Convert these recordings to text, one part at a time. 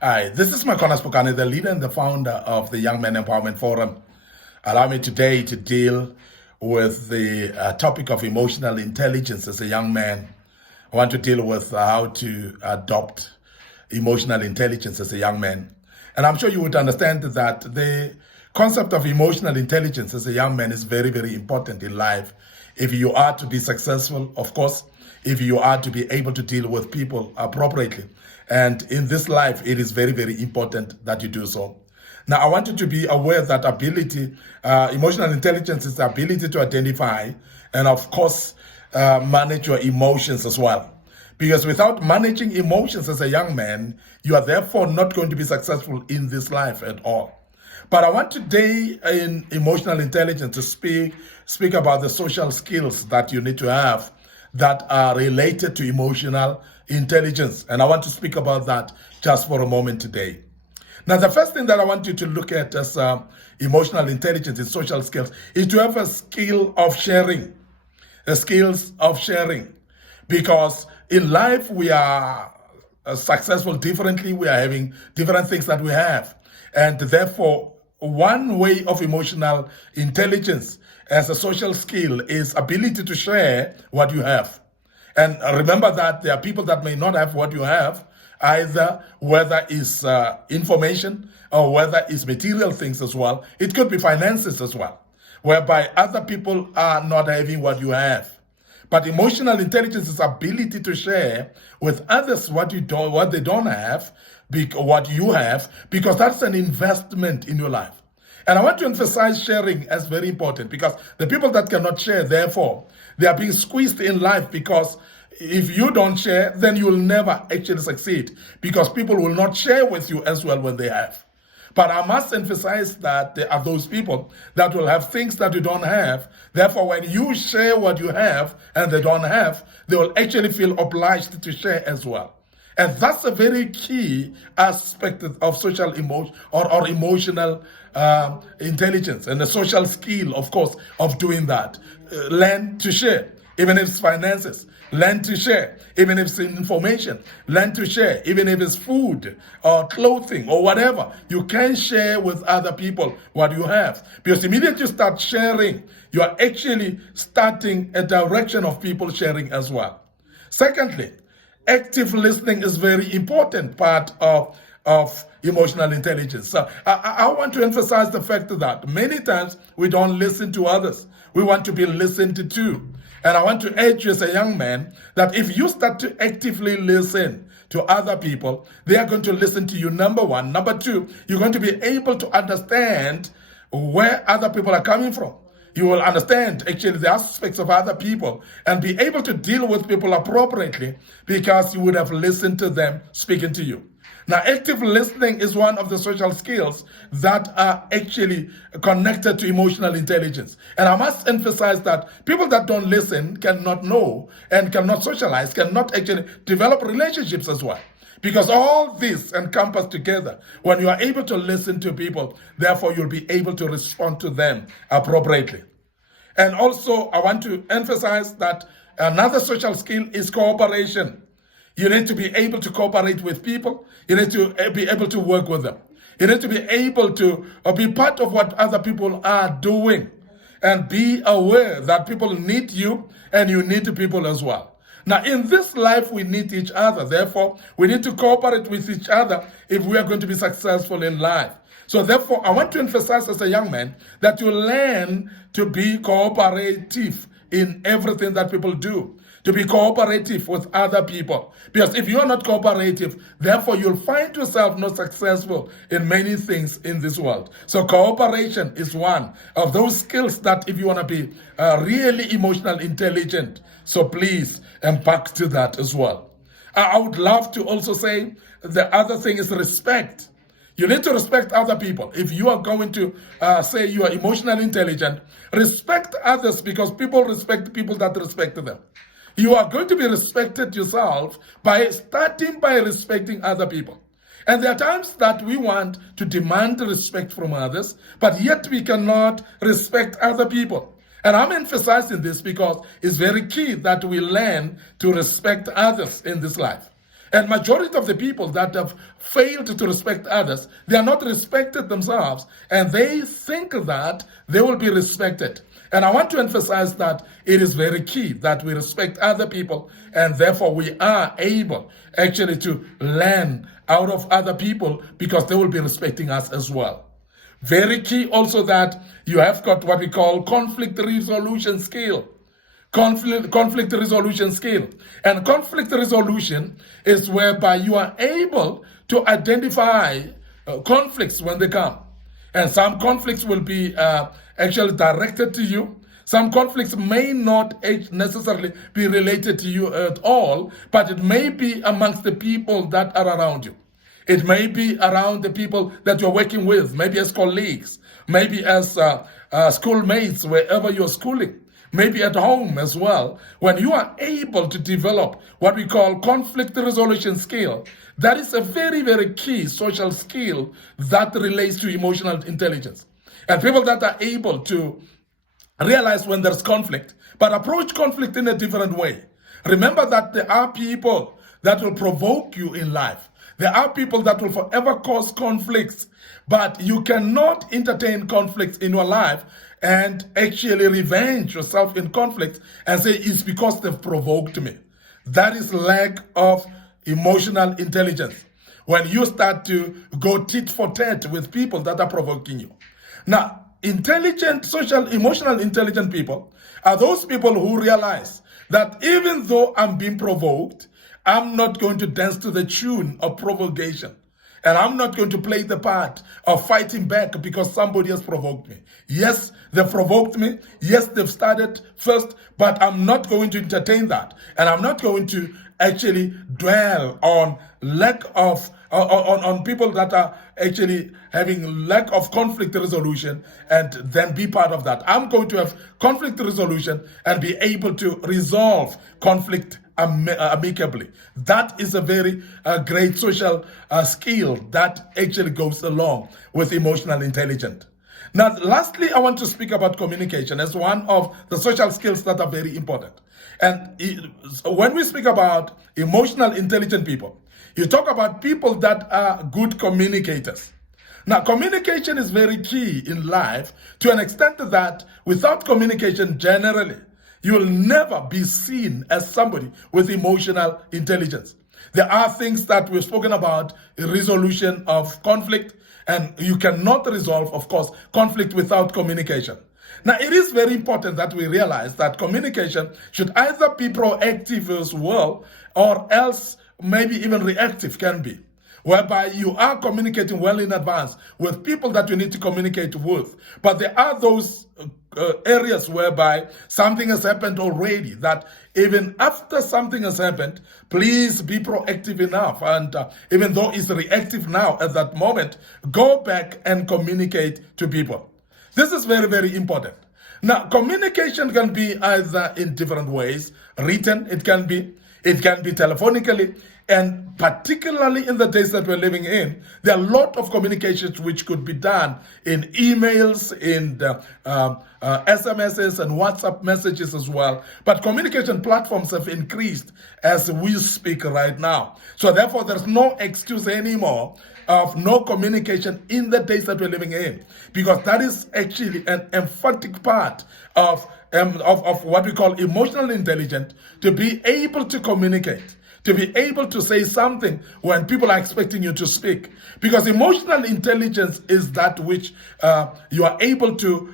Hi, this is Makona Spokane, the leader and the founder of the Young Men Empowerment Forum. Allow me today to deal with the topic of emotional intelligence as a young man. I want to deal with how to adopt emotional intelligence as a young man. And I'm sure you would understand that the concept of emotional intelligence as a young man is very, very important in life. If you are to be successful, of course, if you are to be able to deal with people appropriately. And in this life, it is very, very important that you do so. Now, I want you to be aware that emotional intelligence is the ability to identify and, of course, manage your emotions as well. Because without managing emotions as a young man, you are therefore not going to be successful in this life at all. But I want today in emotional intelligence to speak about the social skills that you need to have that are related to emotional intelligence. And I want to speak about that just for a moment today. Now, the first thing that I want you to look at as emotional intelligence and social skills is to have a skill of sharing, the skills of sharing. Because in life, we are successful differently. We are having different things that we have. And therefore, one way of emotional intelligence as a social skill is ability to share what you have. And remember that there are people that may not have what you have, either whether it's information or whether it's material things as well. It could be finances as well, whereby other people are not having what you have. But emotional intelligence is ability to share with others what they don't have, what you have, because that's an investment in your life. And I want to emphasize sharing as very important, because the people that cannot share, therefore, they are being squeezed in life, because if you don't share, then you will never actually succeed, because people will not share with you as well when they have. But I must emphasize that there are those people that will have things that you don't have. Therefore, when you share what you have and they don't have, they will actually feel obliged to share as well. And that's a very key aspect of social emotion or emotional intelligence, and the social skill, of course, of doing that. Learn to share, even if it's finances. Learn to share, even if it's information. Learn to share, even if it's food or clothing or whatever. You can share with other people what you have. Because immediately you start sharing, you are actually starting a direction of people sharing as well. Secondly, active listening is very important part of emotional intelligence. So I want to emphasize the fact that many times we don't listen to others. We want to be listened to. And I want to urge you as a young man that if you start to actively listen to other people, they are going to listen to you, number one. Number two, you're going to be able to understand where other people are coming from. You will understand actually the aspects of other people and be able to deal with people appropriately, because you would have listened to them speaking to you. Now, active listening is one of the social skills that are actually connected to emotional intelligence. And I must emphasize that people that don't listen cannot know and cannot socialize, cannot actually develop relationships as well. Because all this encompassed together, when you are able to listen to people, therefore you'll be able to respond to them appropriately. And also, I want to emphasize that another social skill is cooperation. You need to be able to cooperate with people. You need to be able to work with them. You need to be able to be part of what other people are doing, and be aware that people need you and you need people as well. Now, in this life, we need each other. Therefore, we need to cooperate with each other if we are going to be successful in life. So therefore, I want to emphasize as a young man that you learn to be cooperative in everything that people do, to be cooperative with other people. Because if you are not cooperative, therefore you'll find yourself not successful in many things in this world. So cooperation is one of those skills that if you want to be really emotional intelligent, so please embark to that as well. I would love to also say the other thing is respect. You need to respect other people. If you are going to say you are emotionally intelligent, respect others, because people respect people that respect them. You are going to be respected yourself by starting by respecting other people. And there are times that we want to demand respect from others, but yet we cannot respect other people. And I'm emphasizing this because it's very key that we learn to respect others in this life. And majority of the people that have failed to respect others, they are not respected themselves, and they think that they will be respected. And I want to emphasize that it is very key that we respect other people, and therefore we are able actually to learn out of other people because they will be respecting us as well. Very key also that you have got what we call conflict resolution skill. Conflict resolution skill. And conflict resolution is whereby you are able to identify conflicts when they come. And some conflicts will be actually directed to you. Some conflicts may not necessarily be related to you at all, but it may be amongst the people that are around you. It may be around the people that you're working with, maybe as colleagues, maybe as schoolmates, wherever you're schooling, maybe at home as well. When you are able to develop what we call conflict resolution skill, that is a very, very key social skill that relates to emotional intelligence. And people that are able to realize when there's conflict, but approach conflict in a different way. Remember that there are people that will provoke you in life. There are people that will forever cause conflicts, but you cannot entertain conflicts in your life and actually revenge yourself in conflict and say it's because they've provoked me. That is lack of emotional intelligence. When you start to go tit for tat with people that are provoking you. Now, intelligent, social, emotional intelligent people are those people who realize that even though I'm being provoked, I'm not going to dance to the tune of provocation. And I'm not going to play the part of fighting back because somebody has provoked me. Yes, they've provoked me. Yes, they've started first, but I'm not going to entertain that. And I'm not going to actually dwell on lack of, on people that are actually having lack of conflict resolution and then be part of that. I'm going to have conflict resolution and be able to resolve conflict amicably. That is a very great social skill that actually goes along with emotional intelligence. Now, lastly, I want to speak about communication as one of the social skills that are very important. And when we speak about emotional intelligent people, you talk about people that are good communicators. Now, communication is very key in life to an extent that without communication generally, you will never be seen as somebody with emotional intelligence. There are things that we've spoken about, resolution of conflict, and you cannot resolve, of course, conflict without communication. Now, it is very important that we realize that communication should either be proactive as well, or else maybe even reactive can be, whereby you are communicating well in advance with people that you need to communicate with. But there are those areas whereby something has happened already, that even after something has happened, please be proactive enough. And even though it's reactive now at that moment, go back and communicate to people. This is very, very important. Now, communication can be either in different ways. Written, it can be telephonically, and particularly in the days that we're living in, there are a lot of communications which could be done in emails, in SMSs and WhatsApp messages as well. But communication platforms have increased as we speak right now. So therefore, there's no excuse anymore of no communication in the days that we're living in, because that is actually an emphatic part of what we call emotional intelligence, to be able to communicate, to be able to say something when people are expecting you to speak. Because emotional intelligence is that which you are able to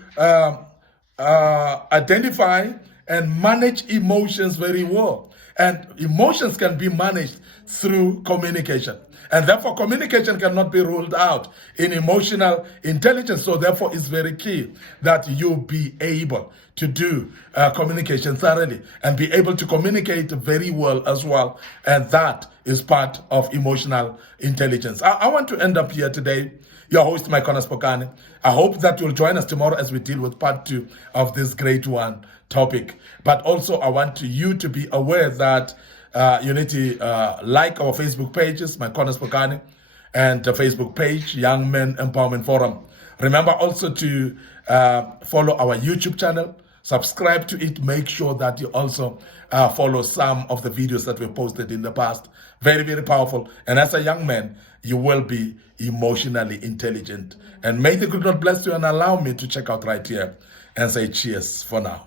identify and manage emotions very well. And emotions can be managed through communication. And therefore, communication cannot be ruled out in emotional intelligence. So therefore, it's very key that you be able to do communication thoroughly and be able to communicate very well as well. And that is part of emotional intelligence. I want to end up here today. Your host, Mike Spokane. I hope that you'll join us tomorrow as we deal with part 2 of this great one topic. But also, I want you to be aware that you need to like our Facebook pages, my Spokane, and the Facebook page, Young Men Empowerment Forum. Remember also to follow our YouTube channel, Subscribe to it. Make sure that you also follow some of the videos that we posted in the past. Very, very powerful. And as a young man, you will be emotionally intelligent. And may the good Lord bless you and allow me to check out right here and say cheers for now.